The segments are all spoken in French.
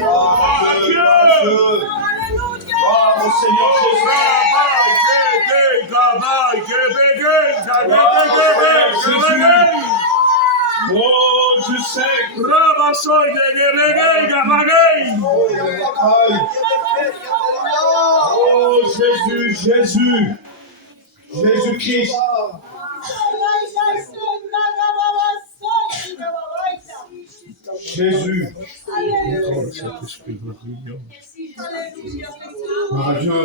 Mon Seigneur Jésus. Oh, je sais. Oh, Jésus, Jésus. Jésus-Christ. Jésus. Gloire à Dieu.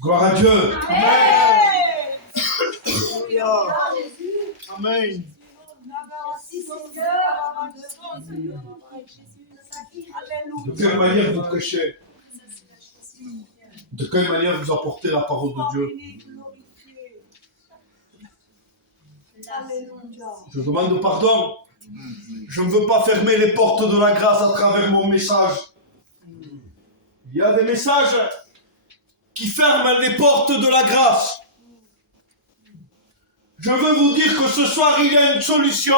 Gloire à Dieu. Amen. De quelle manière vous prêchez? De quelle manière vous apportez la parole de Dieu? Je demande pardon. Je ne veux pas fermer les portes de la grâce à travers mon message. Il y a des messages qui ferment les portes de la grâce. Je veux vous dire que ce soir, il y a une solution.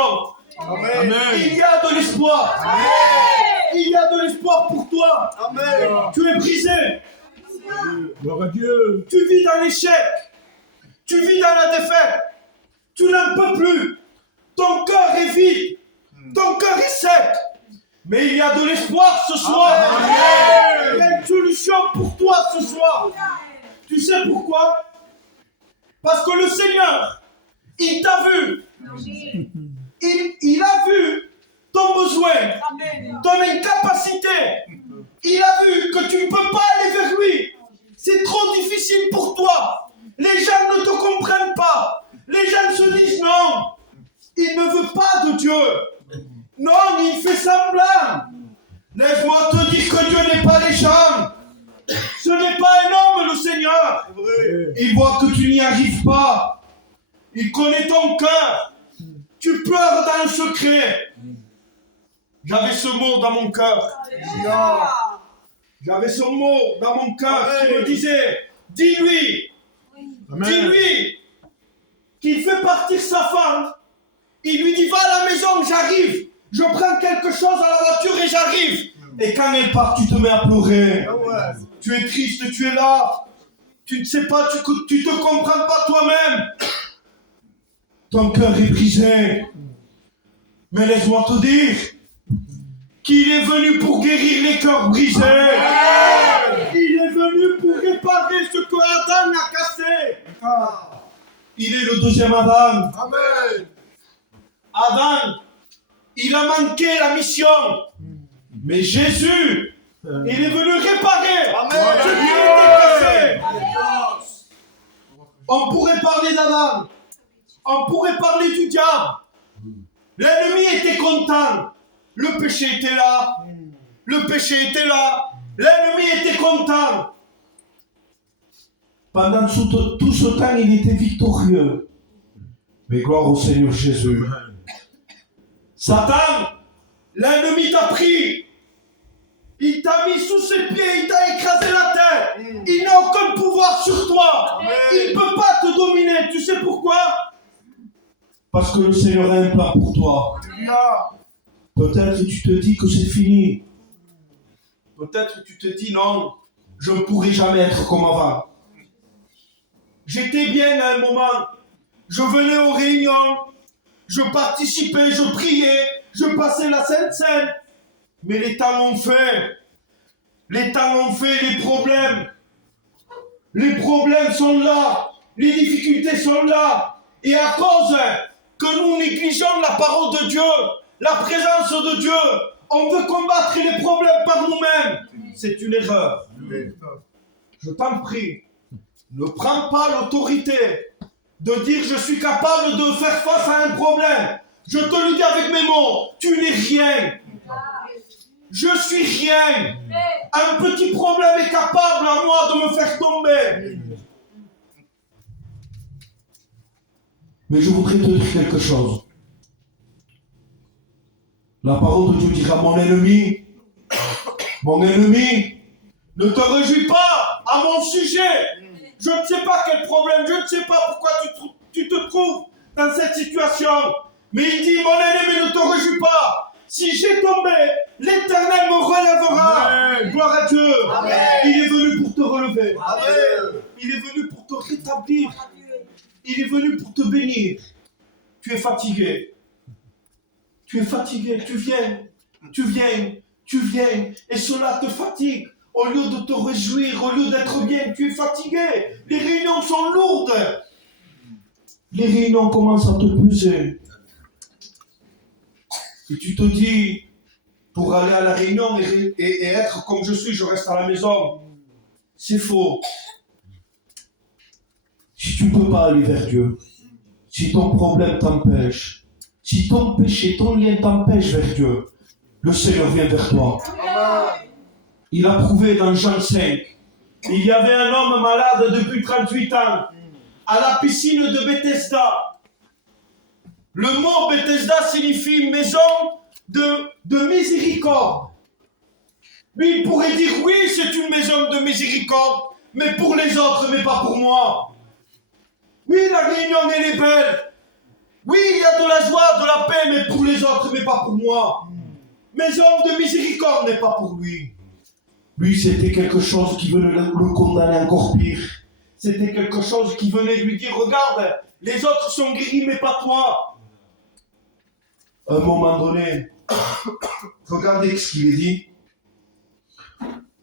Amen. Il y a de l'espoir. Amen. Il y a de l'espoir pour toi. Amen. Tu es brisé. Gloire à Dieu. Tu vis dans l'échec. Tu vis dans la défaite. Tu n'en peux plus. Ton cœur est vide. Ton cœur est sec. Mais il y a de l'espoir ce soir. Amen. Il y a une solution pour toi ce soir. Tu sais pourquoi? Parce que le Seigneur, il t'a vu. Il a vu ton besoin, ton incapacité. Il a vu que tu ne peux pas aller vers lui. C'est trop difficile pour toi. Les gens ne te comprennent pas. Les gens se disent non. Il ne veut pas de Dieu. Non, il fait semblant. Laisse-moi te dire que Dieu n'est pas les gens. Ce n'est pas un homme, le Seigneur. Il voit que tu n'y arrives pas. Il connaît ton cœur. Tu pleures dans le secret. J'avais ce mot dans mon cœur. J'avais ce mot dans mon cœur qui me disait, dis-lui qu'il fait partir sa femme. Il lui dit, va à la maison, j'arrive. Je prends quelque chose à la voiture et j'arrive. Et quand elle part, tu te mets à pleurer. Tu es triste, tu es là. Tu ne sais pas, tu ne te comprends pas toi-même. Ton cœur est brisé. Mais laisse-moi te dire qu'il est venu pour guérir les cœurs brisés. Il est venu pour réparer ce que Adam a cassé. Il est le deuxième Adam. Amen. Adam, il a manqué la mission. Mais Jésus, il est venu réparer ce qui était cassé. On pourrait parler d'Adam. On pourrait parler du diable. L'ennemi était content. Le péché était là. Le péché était là. L'ennemi était content. Pendant tout ce temps, il était victorieux. Mais gloire au Seigneur Jésus. Satan, l'ennemi t'a pris. Il t'a mis sous ses pieds, il t'a écrasé la tête. Il n'a aucun pouvoir sur toi. Il ne peut pas te dominer. Tu sais pourquoi? Parce que le Seigneur a un plan pour toi. Peut-être que tu te dis que c'est fini. Peut-être que tu te dis non, je ne pourrai jamais être comme avant. J'étais bien à un moment. Je venais aux réunions. Je participais, je priais. Je passais la Sainte Seine. Mais les temps l'ont fait. Les temps l'ont fait, les problèmes. Les problèmes sont là. Les difficultés sont là. Et à cause que nous négligeons la parole de Dieu, la présence de Dieu, on veut combattre les problèmes par nous-mêmes. C'est une erreur. Je t'en prie, ne prends pas l'autorité de dire je suis capable de faire face à un problème. Je te le dis avec mes mots, tu n'es rien. Je suis rien. Un petit problème est capable à moi de me faire tomber. Mais je voudrais te dire quelque chose. La parole de Dieu dira, mon ennemi, ne te réjouis pas à mon sujet. Je ne sais pas quel problème, je ne sais pas pourquoi tu te trouves dans cette situation. Mais il dit, mon ennemi, ne te réjouis pas. Si j'ai tombé, l'Éternel me relèvera. Amen. Gloire à Dieu. Amen. Il est venu pour te relever. Amen. Il est venu pour te rétablir. Il est venu pour te bénir. Tu es fatigué. Tu es fatigué. Tu viens. Et cela te fatigue. Au lieu de te réjouir, au lieu d'être bien, tu es fatigué. Les réunions sont lourdes. Les réunions commencent à te peser. Et tu te dis, pour aller à la réunion et être comme je suis, je reste à la maison. C'est faux. Si tu ne peux pas aller vers Dieu, si ton problème t'empêche, si ton péché, ton lien t'empêche vers Dieu, le Seigneur vient vers toi. Il a prouvé dans Jean 5. Il y avait un homme malade depuis 38 ans à la piscine de Bethesda. Le mot Bethesda signifie maison de miséricorde. Lui, il pourrait dire oui, c'est une maison de miséricorde, mais pour les autres, mais pas pour moi. Oui, la réunion, elle est belle. Oui, il y a de la joie, de la paix, mais pour les autres, mais pas pour moi. Maison de miséricorde n'est pas pour lui. Lui, c'était quelque chose qui venait le condamner encore pire. C'était quelque chose qui venait lui dire, regarde, les autres sont guéris, mais pas toi. À un moment donné, regardez ce qu'il est dit.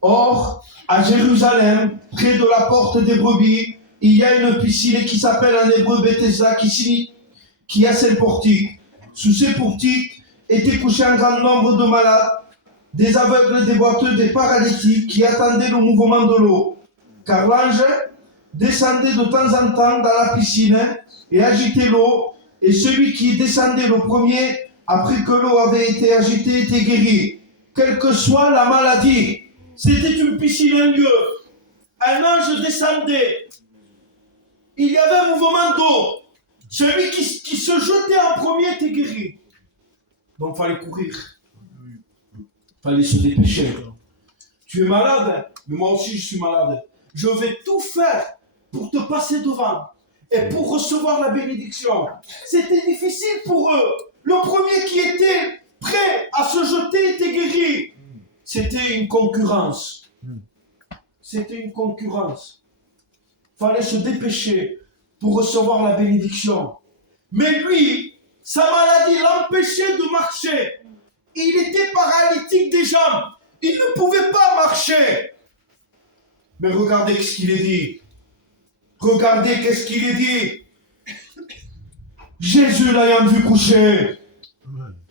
Or, à Jérusalem, près de la porte des brebis, il y a une piscine qui s'appelle en hébreu Bethesda, qui a ses portiques. Sous ces portiques étaient couchés un grand nombre de malades, des aveugles, des boiteux, des paralytiques qui attendaient le mouvement de l'eau. Car l'ange descendait de temps en temps dans la piscine et agitait l'eau, et celui qui descendait le premier, après que l'eau avait été agitée, était guéri, quelle que soit la maladie. C'était une piscine, un lieu. Un ange descendait. Il y avait un mouvement d'eau. Celui qui se jetait en premier était guéri. Donc il fallait courir. Il fallait se dépêcher. Tu es malade, mais moi aussi je suis malade. Je vais tout faire pour te passer devant et pour recevoir la bénédiction. C'était difficile pour eux. Le premier qui était prêt à se jeter était guéri. C'était une concurrence. C'était une concurrence. Il fallait se dépêcher pour recevoir la bénédiction. Mais lui, sa maladie l'empêchait de marcher. Il était paralytique des jambes. Il ne pouvait pas marcher. Mais regardez ce qu'il est dit. Regardez qu'est-ce qu'il est dit. Jésus l'ayant vu coucher.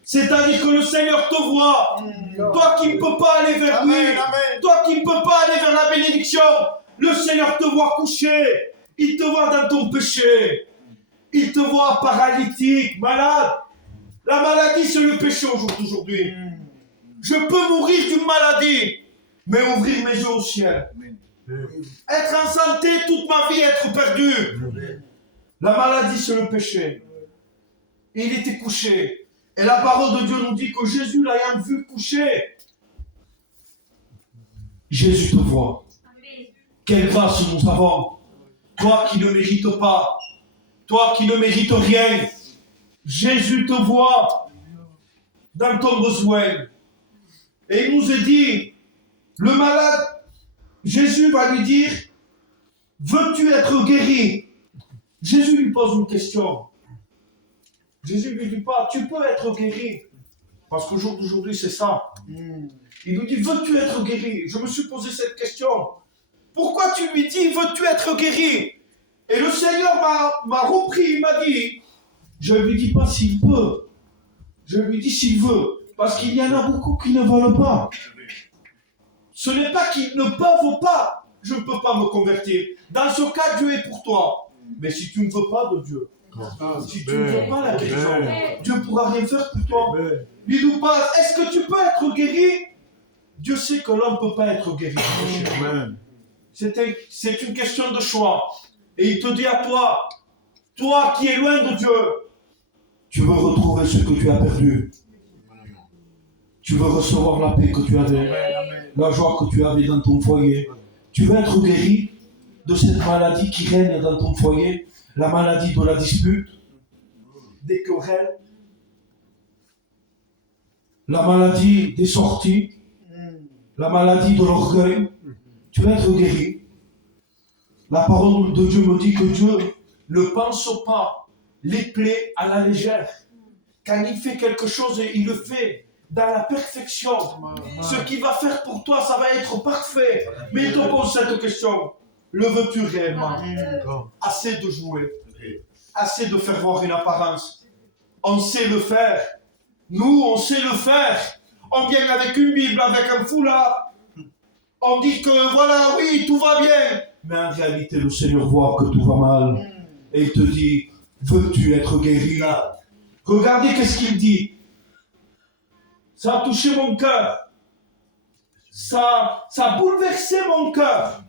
C'est-à-dire que le Seigneur te voit. Toi qui ne peux pas aller vers lui. Toi qui ne peux pas aller vers la bénédiction. Le Seigneur te voit coucher. Il te voit dans ton péché. Il te voit paralytique, malade. La maladie, c'est le péché au jour d'aujourd'hui. Je peux mourir d'une maladie, mais ouvrir mes yeux au ciel. Être en santé toute ma vie, être perdu. La maladie, c'est le péché. Et il était couché. Et la parole de Dieu nous dit que Jésus l'ayant vu coucher, Jésus te voit. Quelle grâce nous avons. Toi qui ne mérites pas, toi qui ne mérites rien, Jésus te voit dans ton besoin. Et il nous a dit, le malade, Jésus va lui dire, veux-tu être guéri? Jésus lui pose une question. Jésus ne lui dit pas, tu peux être guéri. Parce qu'au jour d'aujourd'hui, c'est ça. Il nous dit, veux-tu être guéri? Je me suis posé cette question. Pourquoi tu lui dis, veux-tu être guéri? Et le Seigneur m'a repris, il m'a dit, je ne lui dis pas s'il peut. Je lui dis s'il veut. Parce qu'il y en a beaucoup qui ne veulent pas. Ce n'est pas qu'ils ne peuvent pas. Je ne peux pas me convertir. Dans ce cas, Dieu est pour toi. Mais si tu ne veux pas de Dieu, si tu ne veux pas la guérison, Dieu ne pourra rien faire pour toi. Il nous parle, est-ce que tu peux être guéri? Dieu sait que l'homme ne peut pas être guéri. C'est une question de choix. Et il te dit à toi, toi qui es loin de Dieu, tu veux retrouver ce que tu as perdu. Tu veux recevoir la paix que tu avais, la joie que tu avais dans ton foyer. Tu veux être guéri de cette maladie qui règne dans ton foyer, la maladie de la dispute, des querelles. la maladie des sorties, la maladie de l'orgueil, tu vas être guéri. La parole de Dieu me dit que Dieu ne pense pas les plaies à la légère. Quand il fait quelque chose, il le fait dans la perfection. Ce qu'il va faire pour toi, ça va être parfait. Mais il te pose cette question. Le veux-tu réellement? Assez de jouer. Assez de faire voir une apparence. On sait le faire. Nous, on sait le faire. On vient avec une Bible, avec un foulard. On dit que voilà, oui, tout va bien. Mais en réalité, le Seigneur voit que tout va mal. Et il te dit, veux-tu être guéri? Regardez qu'est-ce qu'il dit. Ça a touché mon cœur. Ça a bouleversé mon cœur.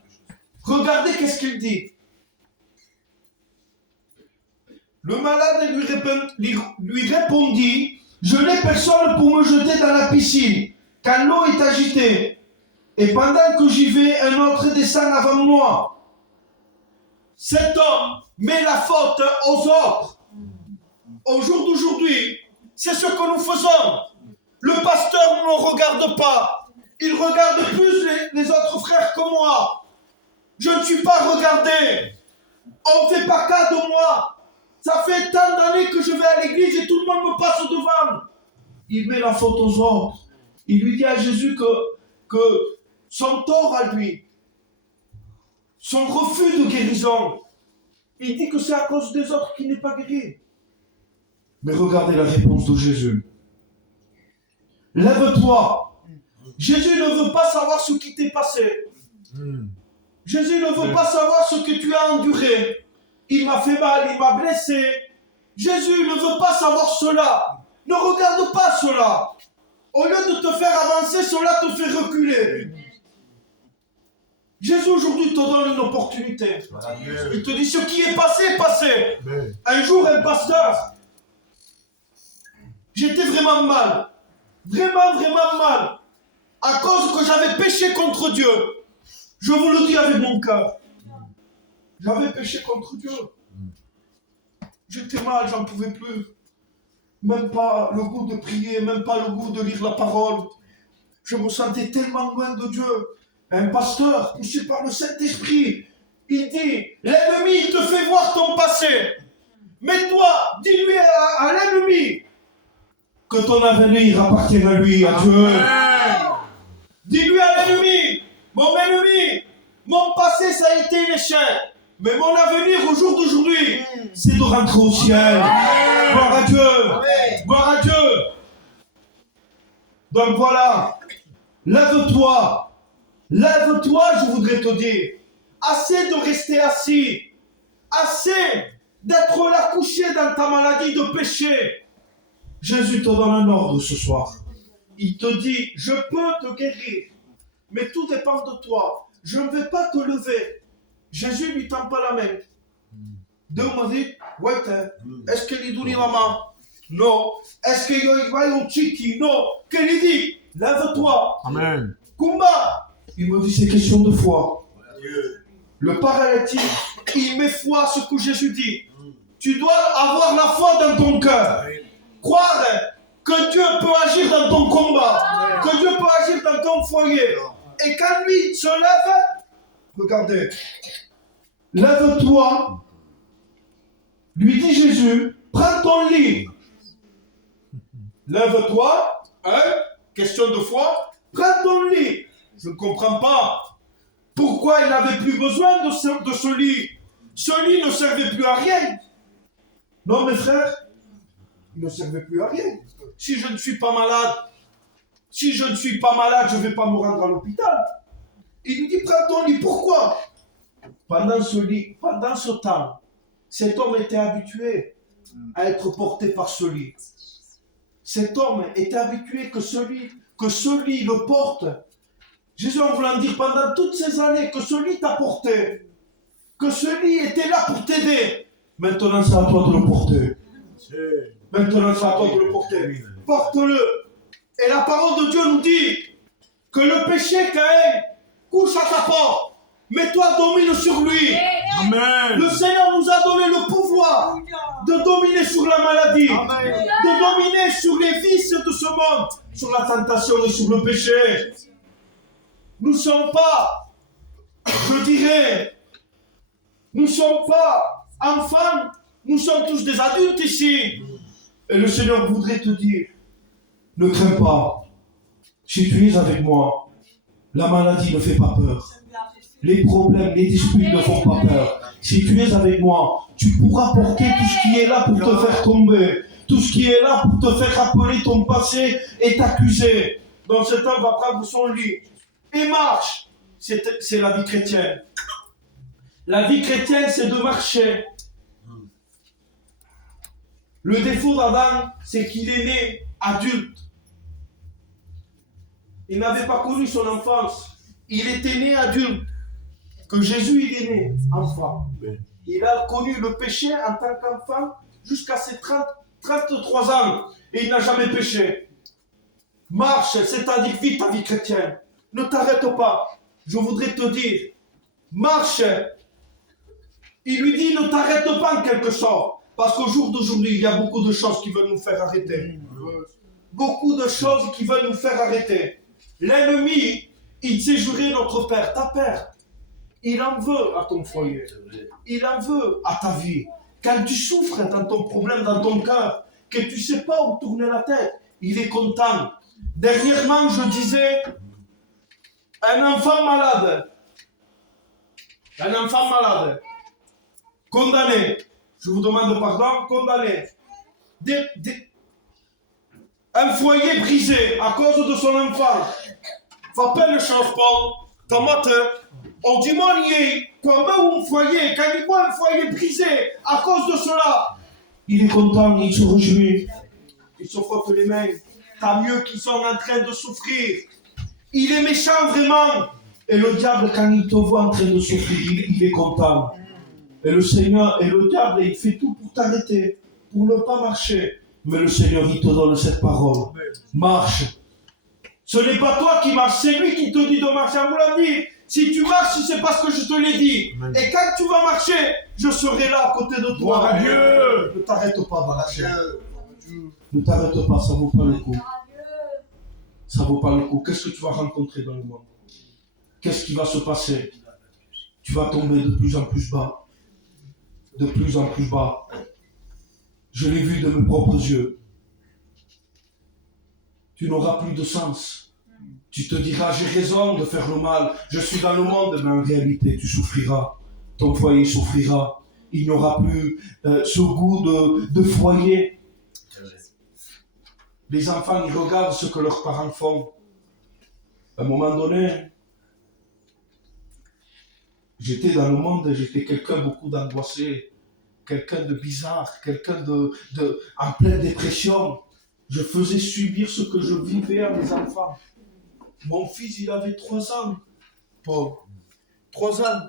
Regardez qu'est-ce qu'il dit. Le malade lui répondit, je n'ai personne pour me jeter dans la piscine, quand l'eau est agitée. Et pendant que j'y vais, un autre descend avant moi. Cet homme met la faute aux autres. Au jour d'aujourd'hui, c'est ce que nous faisons. Le pasteur ne me regarde pas. Il regarde plus les autres frères que moi. Je ne suis pas regardé. On ne fait pas cas de moi. Ça fait tant d'années que je vais à l'église et tout le monde me passe devant. Il met la faute aux autres. Il lui dit à Jésus que son tort à lui, son refus de guérison, il dit que c'est à cause des autres qu'il n'est pas guéri. Mais regardez la réponse de Jésus. Lève-toi. Jésus ne veut pas savoir ce qui t'est passé. Jésus ne veut pas savoir ce que tu as enduré. Il m'a fait mal, il m'a blessé. Jésus ne veut pas savoir cela. Ne regarde pas cela. Au lieu de te faire avancer, cela te fait reculer. Jésus aujourd'hui te donne une opportunité. Il te dit ce qui est passé est passé. Un jour, un pasteur, j'étais vraiment mal. Vraiment mal. À cause que j'avais péché contre Dieu. Je vous le dis avec mon cœur. J'avais péché contre Dieu. J'étais mal, j'en pouvais plus. Même pas le goût de prier, même pas le goût de lire la parole. Je me sentais tellement loin de Dieu. Un pasteur, poussé par le Saint-Esprit, il dit, l'ennemi te fait voir ton passé. Mais toi, dis-lui à l'ennemi que ton avenir appartient à lui, à Dieu. Dis-lui à l'ennemi, mon passé ça a été un échec. Mais mon avenir au jour d'aujourd'hui, c'est de rentrer au ciel. Gloire à Dieu. Gloire à Dieu. Donc voilà, lève-toi. Lève-toi, je voudrais te dire. Assez de rester assis. Assez d'être là couché dans ta maladie de péché. Jésus te donne un ordre ce soir. Il te dit, je peux te guérir. Mais tout dépend de toi. Je ne vais pas te lever. Jésus ne lui tend pas la main. Dieu m'a dit, ouais, est-ce qu'il lui donne la main? Non. Est-ce qu'il va un chiki? Non. Qu'il lui dit, lève-toi. Amen. Kumba. Il me dit, c'est question de foi. Le paralytique, il met foi à ce que Jésus dit. Tu dois avoir la foi dans ton cœur. Croire que Dieu peut agir dans ton combat. Que Dieu peut agir dans ton foyer. Et quand lui se lève, regardez. Lève-toi, lui dit Jésus, prends ton lit. Lève-toi, question de foi, prends ton lit. Je ne comprends pas pourquoi il n'avait plus besoin de ce lit. Ce lit ne servait plus à rien. Non, mes frères, il ne servait plus à rien. Si je ne suis pas malade, je ne vais pas me rendre à l'hôpital. Il lui dit, prends ton lit. Pourquoi? Pendant ce temps, cet homme était habitué à être porté par ce lit. Cet homme était habitué que ce lit le porte. Jésus en voulant dire pendant toutes ces années que ce lit t'a porté, que ce lit était là pour t'aider. Maintenant, c'est à toi de le porter. Maintenant, c'est à toi de le porter. Porte-le. Et la parole de Dieu nous dit que le péché, Caïn, couche à ta porte. Mais toi, domine sur lui. Amen. Le Seigneur nous a donné le pouvoir de dominer sur la maladie, Amen. de dominer sur les vices de ce monde, sur la tentation et sur le péché. Nous ne sommes pas, je dirais, nous ne sommes pas enfants, nous sommes tous des adultes ici. Et le Seigneur voudrait te dire, ne crains pas, si tu es avec moi, la maladie ne fait pas peur. Les problèmes, les disputes ne font pas peur. Si tu es avec moi, tu pourras porter tout ce qui est là pour te faire tomber, tout ce qui est là pour te faire rappeler ton passé et t'accuser. Donc cet homme va prendre son lit et marche. C'est la vie chrétienne. La vie chrétienne, c'est de marcher. Le défaut d'Adam, c'est qu'il est né adulte. Il n'avait pas connu son enfance. Il était né adulte. Que Jésus, il est né enfant. Il a connu le péché en tant qu'enfant jusqu'à ses 33 ans. Et il n'a jamais péché. Marche, c'est-à-dire vis ta vie chrétienne. Ne t'arrête pas. Je voudrais te dire, marche. Il lui dit, ne t'arrête pas en quelque sorte. Parce qu'au jour d'aujourd'hui, il y a beaucoup de choses qui veulent nous faire arrêter. Beaucoup de choses qui veulent nous faire arrêter. L'ennemi, il sait jurer notre père, ta perte. Il en veut à ton foyer. Il en veut à ta vie. Quand tu souffres dans ton problème, dans ton cœur, que tu ne sais pas où tourner la tête, il est content. Dernièrement, je disais, un enfant malade, condamné, je vous demande pardon, condamné, un foyer brisé à cause de son enfant, va pas ne change pas, tomate, on dit moi comment un foyer, quand il voit un foyer brisé à cause de cela, il est content, il se réjouit, il se frotte les mains, tant mieux qu'ils sont en train de souffrir, il est méchant vraiment, et le diable quand il te voit en train de souffrir, il est content, et le Seigneur, et le diable, il fait tout pour t'arrêter, pour ne pas marcher, mais le Seigneur, il te donne cette parole, marche. Ce n'est pas toi qui marches, c'est lui qui te dit de marcher. On vous l'a dit, si tu marches, c'est parce que je te l'ai dit. Amen. Et quand tu vas marcher, je serai là à côté de toi. Dieu. Ne t'arrête pas dans la chair. Ne t'arrête pas, ça ne vaut pas le coup. Ça ne vaut pas le coup. Qu'est-ce que tu vas rencontrer dans le monde? Qu'est-ce qui va se passer? Tu vas tomber de plus en plus bas. De plus en plus bas. Je l'ai vu de mes propres yeux. Tu n'auras plus de sens. Tu te diras, j'ai raison de faire le mal, je suis dans le monde, mais en réalité, tu souffriras. Ton foyer souffrira. Il n'y aura plus ce goût de foyer. Les enfants, ils regardent ce que leurs parents font. À un moment donné, j'étais dans le monde, j'étais quelqu'un beaucoup d'angoissé, quelqu'un de bizarre, quelqu'un en pleine dépression. Je faisais subir ce que je vivais à mes enfants. Mon fils, il avait 3 ans. Paul, 3 ans.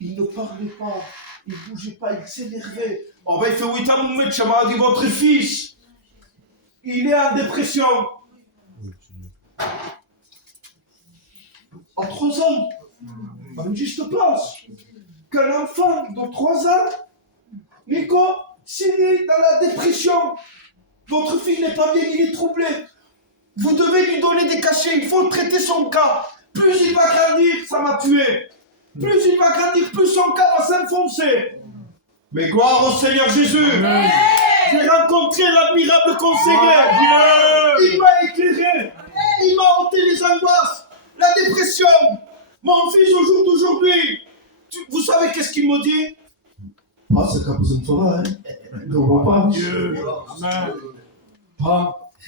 Il ne parlait pas. Il ne bougeait pas. Il s'énervait. Oh ben, il fait 8 ans, mon médecin m'a dit, votre fils, il est en dépression. À 3 ans. Ça me dit, je te pense qu'un enfant de 3 ans, Nico, s'il est dans la dépression, votre fils n'est pas bien, il est troublé. Vous devez lui donner des cachets, il faut traiter son cas. Plus il va grandir, ça m'a tué. Plus il va grandir, plus son cas va s'enfoncer. Mais gloire au Seigneur Jésus. Amen. J'ai rencontré l'admirable conseiller. Il m'a éclairé. Il m'a ôté les angoisses, la dépression. Mon fils, au jour d'aujourd'hui, vous savez qu'est-ce qu'il me dit? Ah, c'est qu'à besoin de toi, hein. Ne vois pas. Amen. Pas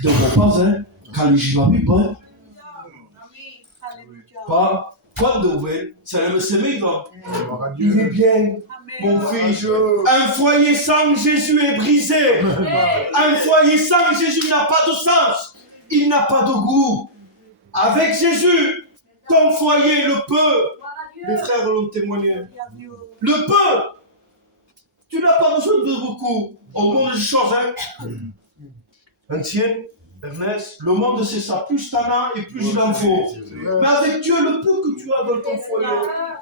de repas, hein. Quand j'y vais, pas. Pas de ouvrir. C'est le Seigneur, donc. Il est bien, mon fils. Un foyer sans Jésus est brisé. Un foyer sans Jésus n'a pas de sens. Il n'a pas de goût. Avec Jésus, ton foyer le peut. Les frères l'ont témoigné. Le peut. Tu n'as pas besoin de beaucoup. Au monde des choses, hein. Ancien, Ernest, le monde c'est ça. Plus t'en as et plus il en faut. Mais avec Dieu, le peu que tu as dans ton foyer,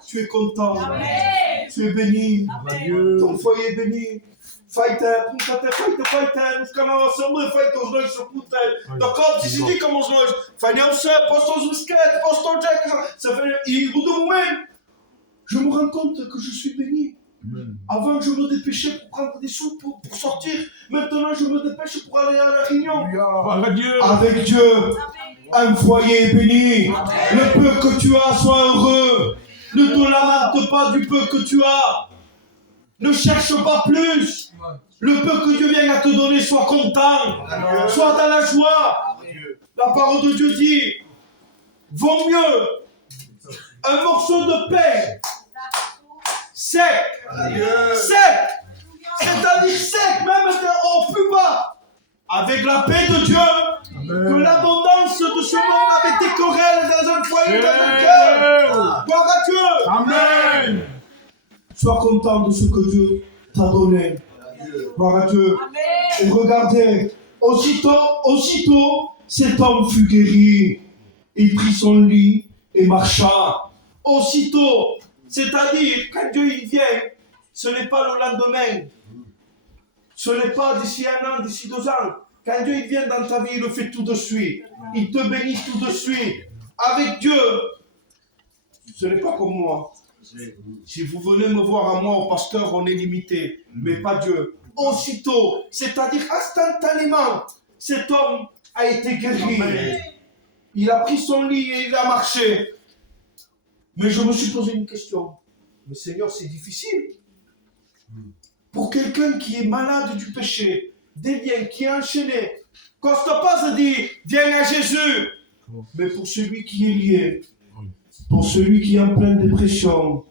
tu es content. Tu es béni. Ton foyer est béni. Fajte, fajte, kanała są, fajte, znoj się tutaj. Do kopci się nie komu znoj. Fajnie się, posto z wysket, posto jack. Ça fait, et au bout d'un moment, je me rends compte que je suis béni. Avant, je me dépêchais pour prendre des sous pour sortir. Maintenant, je me dépêche pour aller à la réunion. Avec Dieu, un foyer est béni. Le peu que tu as, sois heureux. Ne te lamente pas du peu que tu as. Ne cherche pas plus. Le peu que Dieu vient à te donner, sois content. Sois dans la joie. La parole de Dieu dit, vaut mieux un morceau de pain sec, c'est-à-dire sec, même au plus bas, avec la paix de Dieu, que l'abondance de ce monde avec des querelles dans un foyer, dans un cœur. Gloire à Dieu. Amen. Sois content de ce que Dieu t'a donné. Gloire à Dieu. Et regardez, aussitôt, cet homme fut guéri. Il prit son lit et marcha. Aussitôt, c'est-à-dire, quand Dieu il vient, ce n'est pas le lendemain. Ce n'est pas d'ici 1 an, d'ici 2 ans. Quand Dieu il vient dans ta vie, il le fait tout de suite. Il te bénit tout de suite. Avec Dieu, ce n'est pas comme moi. Si vous venez me voir à moi, au pasteur, on est limité. Mais pas Dieu. Aussitôt, c'est-à-dire instantanément, cet homme a été guéri. Il a pris son lit et il a marché. Mais je me suis posé une question. Mais Seigneur, c'est difficile. Pour quelqu'un qui est malade du péché, des liens, qui est enchaîné, coste pas de dire, viens à Jésus. Mais pour celui qui est lié, pour celui qui est en pleine dépression,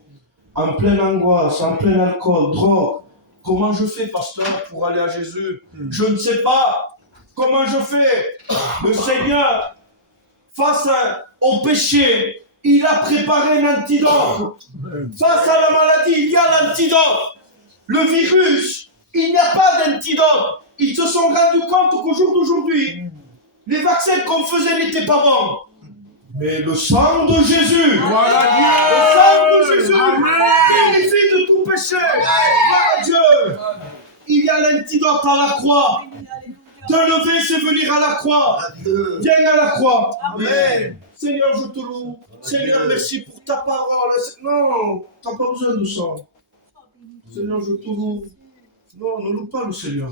en pleine angoisse, en plein alcool, drogue, comment je fais, pasteur, pour aller à Jésus? Je ne sais pas. Comment je fais? Le Seigneur, face au péché, il a préparé un antidote. Face à la maladie, il y a l'antidote. Le virus, il n'y a pas d'antidote. Ils se sont rendus compte qu'au jour d'aujourd'hui, les vaccins qu'on faisait n'étaient pas bons. Mais le sang de Jésus, le sang de Jésus, purifie de tout péché. Gloire à Dieu. Il y a l'antidote à la croix. Te lever, c'est venir à la croix. Viens à la croix. Amen. Seigneur, je te loue. Seigneur, merci pour ta parole. Non, tu n'as pas besoin de ça. Seigneur, je te loue. Non, ne loue pas le Seigneur.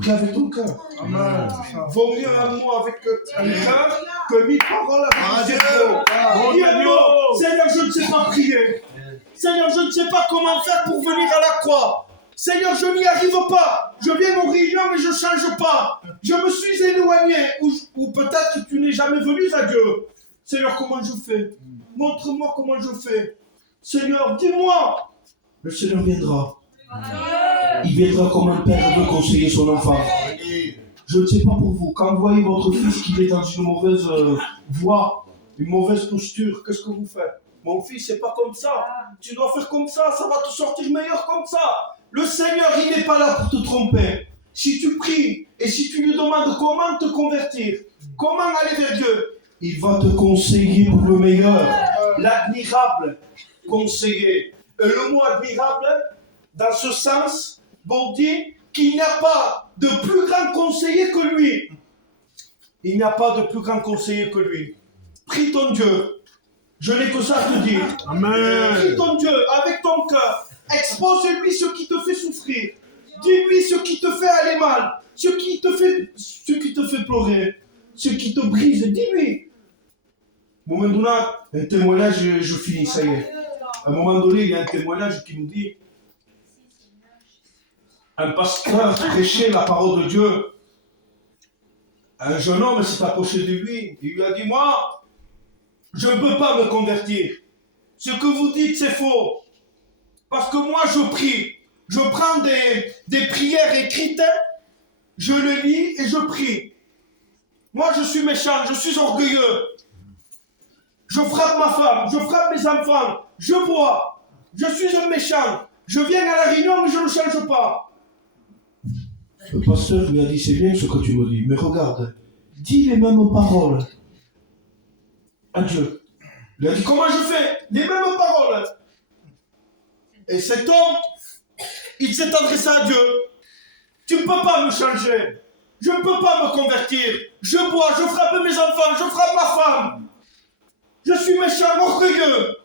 Prie avec ton cœur. Amen. Vaut mieux un mot avec un cœur que 1000 paroles avec un cerveau. Dis un mot. Seigneur, je ne sais pas prier. Seigneur, je ne sais pas comment faire pour venir à la croix. Seigneur, je n'y arrive pas. Je viens aux réunions, mais je ne change pas. Je me suis éloigné. Ou peut-être que tu n'es jamais venu à Dieu. Seigneur, comment je fais? Montre-moi comment je fais. Seigneur, dis-moi. Le Seigneur viendra. Il viendra comme un père veut conseiller son enfant. Je ne sais pas pour vous. Quand vous voyez votre fils qui est dans une mauvaise voie, une mauvaise posture, qu'est-ce que vous faites? Mon fils, c'est pas comme ça. Tu dois faire comme ça va te sortir meilleur comme ça. Le Seigneur, il n'est pas là pour te tromper. Si tu pries et si tu lui demandes comment te convertir, comment aller vers Dieu, il va te conseiller pour le meilleur. L'admirable conseiller. Et le mot admirable, dans ce sens, bon dit qu'il n'y a pas de plus grand conseiller que lui. Il n'y a pas de plus grand conseiller que lui. Prie ton Dieu. Je n'ai que ça à te dire. Amen. Prie ton Dieu avec ton cœur. Expose-lui ce qui te fait souffrir. Dis-lui ce qui te fait aller mal. Ce qui te fait pleurer. Ce qui te brise. Dis-lui. À un moment donné, un témoignage, je finis, ça y est. À un moment donné, il y a un témoignage qui nous dit un pasteur prêchait la parole de Dieu. Un jeune homme s'est approché de lui. Il lui a dit, moi, je ne peux pas me convertir. Ce que vous dites, c'est faux. Parce que moi, je prie. Je prends des prières écrites, je les lis et je prie. Moi, je suis méchant, je suis orgueilleux. Je frappe ma femme, je frappe mes enfants, je bois. Je suis un méchant. Je viens à la réunion, mais je ne change pas. Le pasteur lui a dit, c'est bien ce que tu me dis, mais regarde, dis les mêmes paroles à Dieu. Il a dit, comment je fais? Les mêmes paroles. Et cet homme, il s'est adressé à Dieu. Tu ne peux pas me changer. Je ne peux pas me convertir. Je bois, je frappe mes enfants, je frappe ma femme. Je suis méchant, orgueilleux.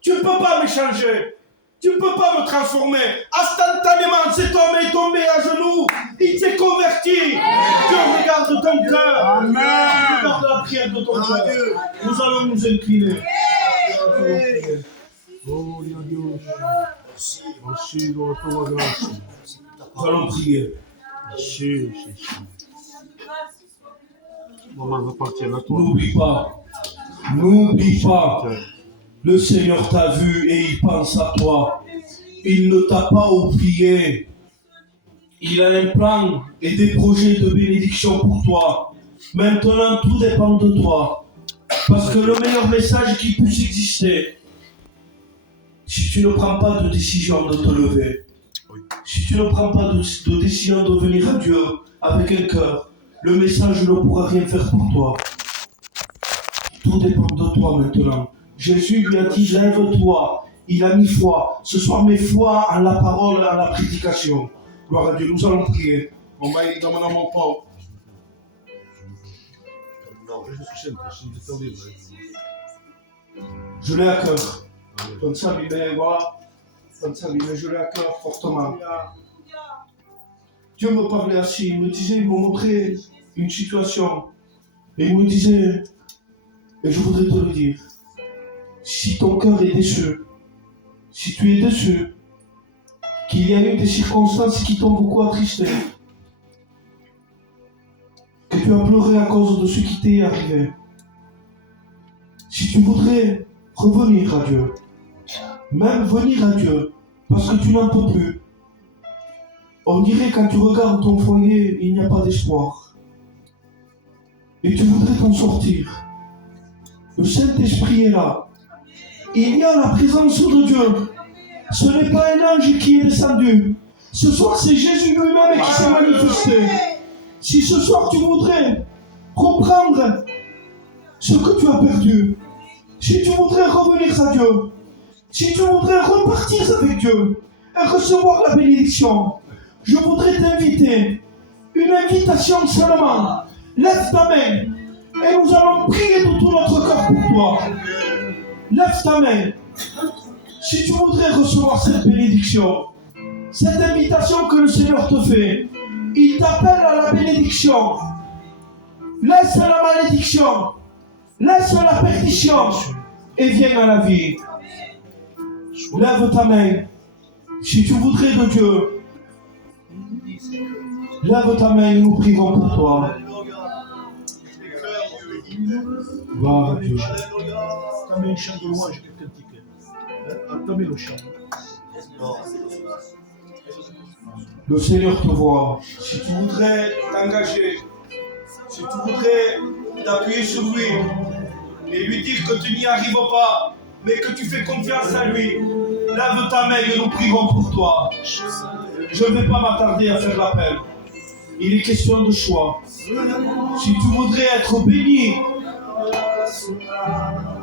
Tu ne peux pas me changer. Tu ne peux pas me transformer. Instantanément, cet homme est tombé à genoux. Il s'est converti. Dieu regarde ton cœur. Amen. Regarde la prière de ton cœur. Nous allons nous incliner. Nous allons prier. N'oublie pas, le Seigneur t'a vu et il pense à toi. Il ne t'a pas oublié. Il a un plan et des projets de bénédiction pour toi. Maintenant, tout dépend de toi. Parce que le meilleur message qui puisse exister, si tu ne prends pas de décision de te lever, si tu ne prends pas de décision de venir à Dieu avec un cœur, le message ne pourra rien faire pour toi. Tout dépend de toi maintenant. Jésus lui a dit, lève-toi. Il a mis foi. Ce soir, mets foi en la parole, en la prédication. Gloire à Dieu. Nous allons prier. Je l'ai à cœur. Comme ça, voilà. Comme ça, je l'ai à cœur fortement. Dieu me parlait ainsi. Il me disait, il me montrait une situation. Et il me disait, et je voudrais te le dire, si ton cœur est déçu, si tu es déçu, qu'il y a eu des circonstances qui t'ont beaucoup attristé, que tu as pleuré à cause de ce qui t'est arrivé, si tu voudrais revenir à Dieu, même venir à Dieu, parce que tu n'en peux plus, on dirait quand tu regardes ton foyer, il n'y a pas d'espoir, et tu voudrais t'en sortir. Le Saint-Esprit est là. Il y a la présence de Dieu. Ce n'est pas un ange qui est descendu. Ce soir, c'est Jésus lui-même qui s'est manifesté. Si ce soir, tu voudrais reprendre ce que tu as perdu, si tu voudrais revenir à Dieu, si tu voudrais repartir avec Dieu et recevoir la bénédiction, je voudrais t'inviter. Une invitation seulement. Lève ta main. Et nous allons prier de tout notre cœur pour toi. Lève ta main. Si tu voudrais recevoir cette bénédiction, cette invitation que le Seigneur te fait, il t'appelle à la bénédiction. Laisse la malédiction. Laisse la perdition. Et viens à la vie. Lève ta main. Si tu voudrais de Dieu, lève ta main et nous prierons pour toi. Gloire à Dieu. T'as un chant de louange, quelqu'un qui t'as mis le chant. Le Seigneur te voit. Si tu voudrais t'engager, si tu voudrais t'appuyer sur lui et lui dire que tu n'y arrives pas, mais que tu fais confiance à lui, lève ta main et nous prierons pour toi. Je ne vais pas m'attarder à faire l'appel. Il est question de choix. Si tu voudrais être béni,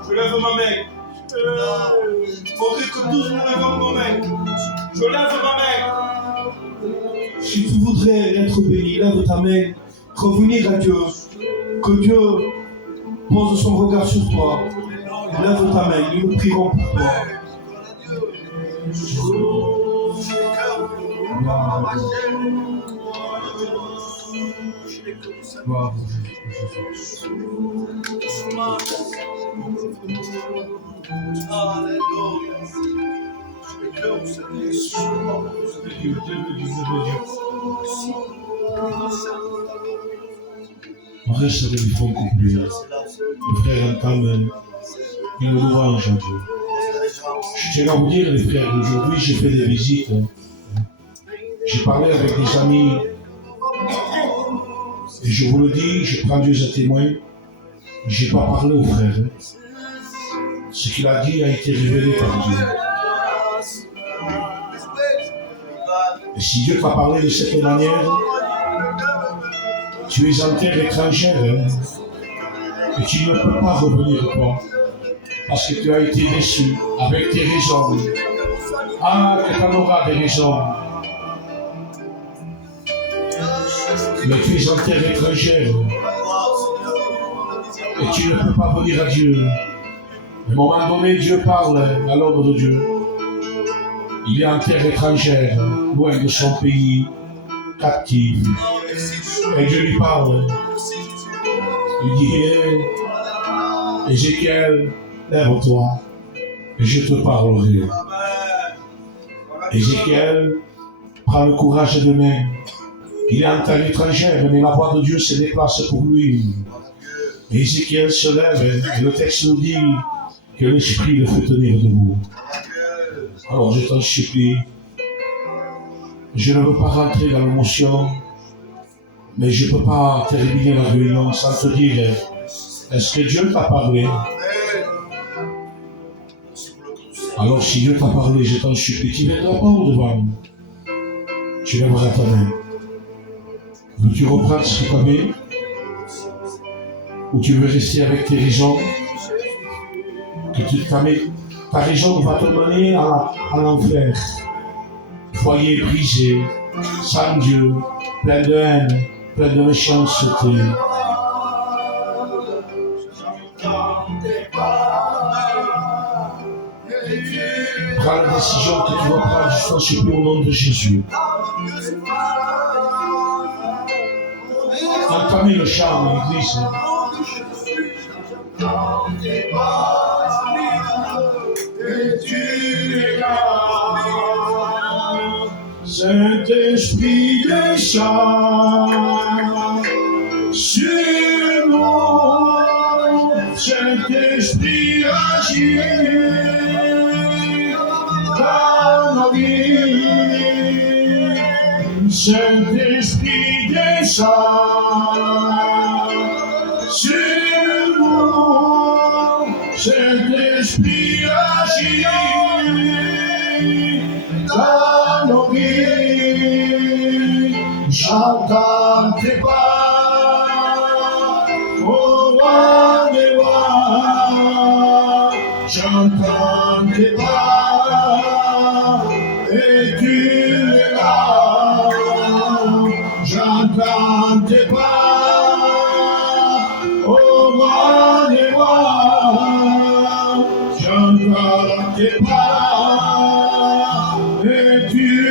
je lève ma main. Il faudrait que tous nous lèvons nos mains. Je lève ma main. Si tu voudrais être béni, lève ta main. Revenir à Dieu. Que Dieu pose son regard sur toi. Lève ta main. Nous prierons pour toi. Gloire à Jésus. On reste avec les fonds complets. Les frères entament une louange à Dieu. Je tiens à vous dire, les frères, aujourd'hui j'ai fait des visites. J'ai parlé avec des amis. Et je vous le dis, je prends Dieu à témoin. Je n'ai pas parlé aux frères. Ce qu'il a dit a été révélé par Dieu. Et si Dieu t'a parlé de cette manière, tu es en terre étrangère et tu ne peux pas revenir toi parce que tu as été déçu avec tes raisons. Ah, que tu en auras des raisons. Mais tu es en terre étrangère. Et tu ne peux pas venir à Dieu. À un moment donné, Dieu parle à l'homme de Dieu. Il est en terre étrangère, loin de son pays, captif. Et Dieu lui parle. Il dit, Ézéchiel, lève-toi, et je te parlerai. Ézéchiel, prends le courage demain. Il est en terre étrangère, mais la voix de Dieu se déplace pour lui. Ézéchiel se lève, et le texte nous dit que l'Esprit le fait tenir debout. Alors je t'en supplie, je ne veux pas rentrer dans l'émotion, mais je ne peux pas terminer la réunion sans te dire, est-ce que Dieu t'a parlé? Alors si Dieu t'a parlé, je t'en supplie, tu ne viendras pas au-devant. Tu lèveras ta main. Veux-tu reprendre ce que tu avais? Ou tu veux rester avec tes raisons? Ta raison va te mener à l'enfer. Foyer brisé, sans Dieu, plein de haine, plein de méchanceté. Prends la décision que tu vas prendre, je t'en supplie au nom de Jésus. Entamez le chant dans l'église. Saint-Esprit descend sur nous, Saint-Esprit agit dans nos vies, Saint-Esprit descend sur nous, Saint-Esprit agit dans nos vies. J'entends tes pas, oh roi des rois, j'entends tes pas, et tu es là. J'entends tes pas, oh roi des rois, j'entends tes pas, et tu es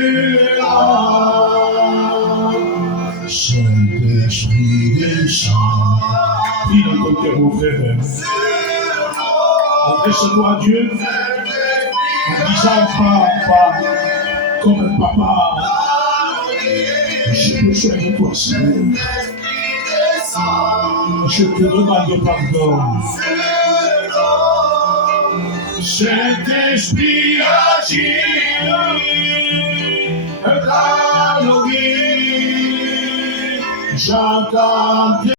là. Saint-Esprit descend. Prie dans ton cœur, mon frère. Adresse-toi à Dieu en disant, Papa, comme un papa, j'ai besoin de toi, Seigneur. Je te demande pardon. Saint-Esprit agit dans nos vies. J'entends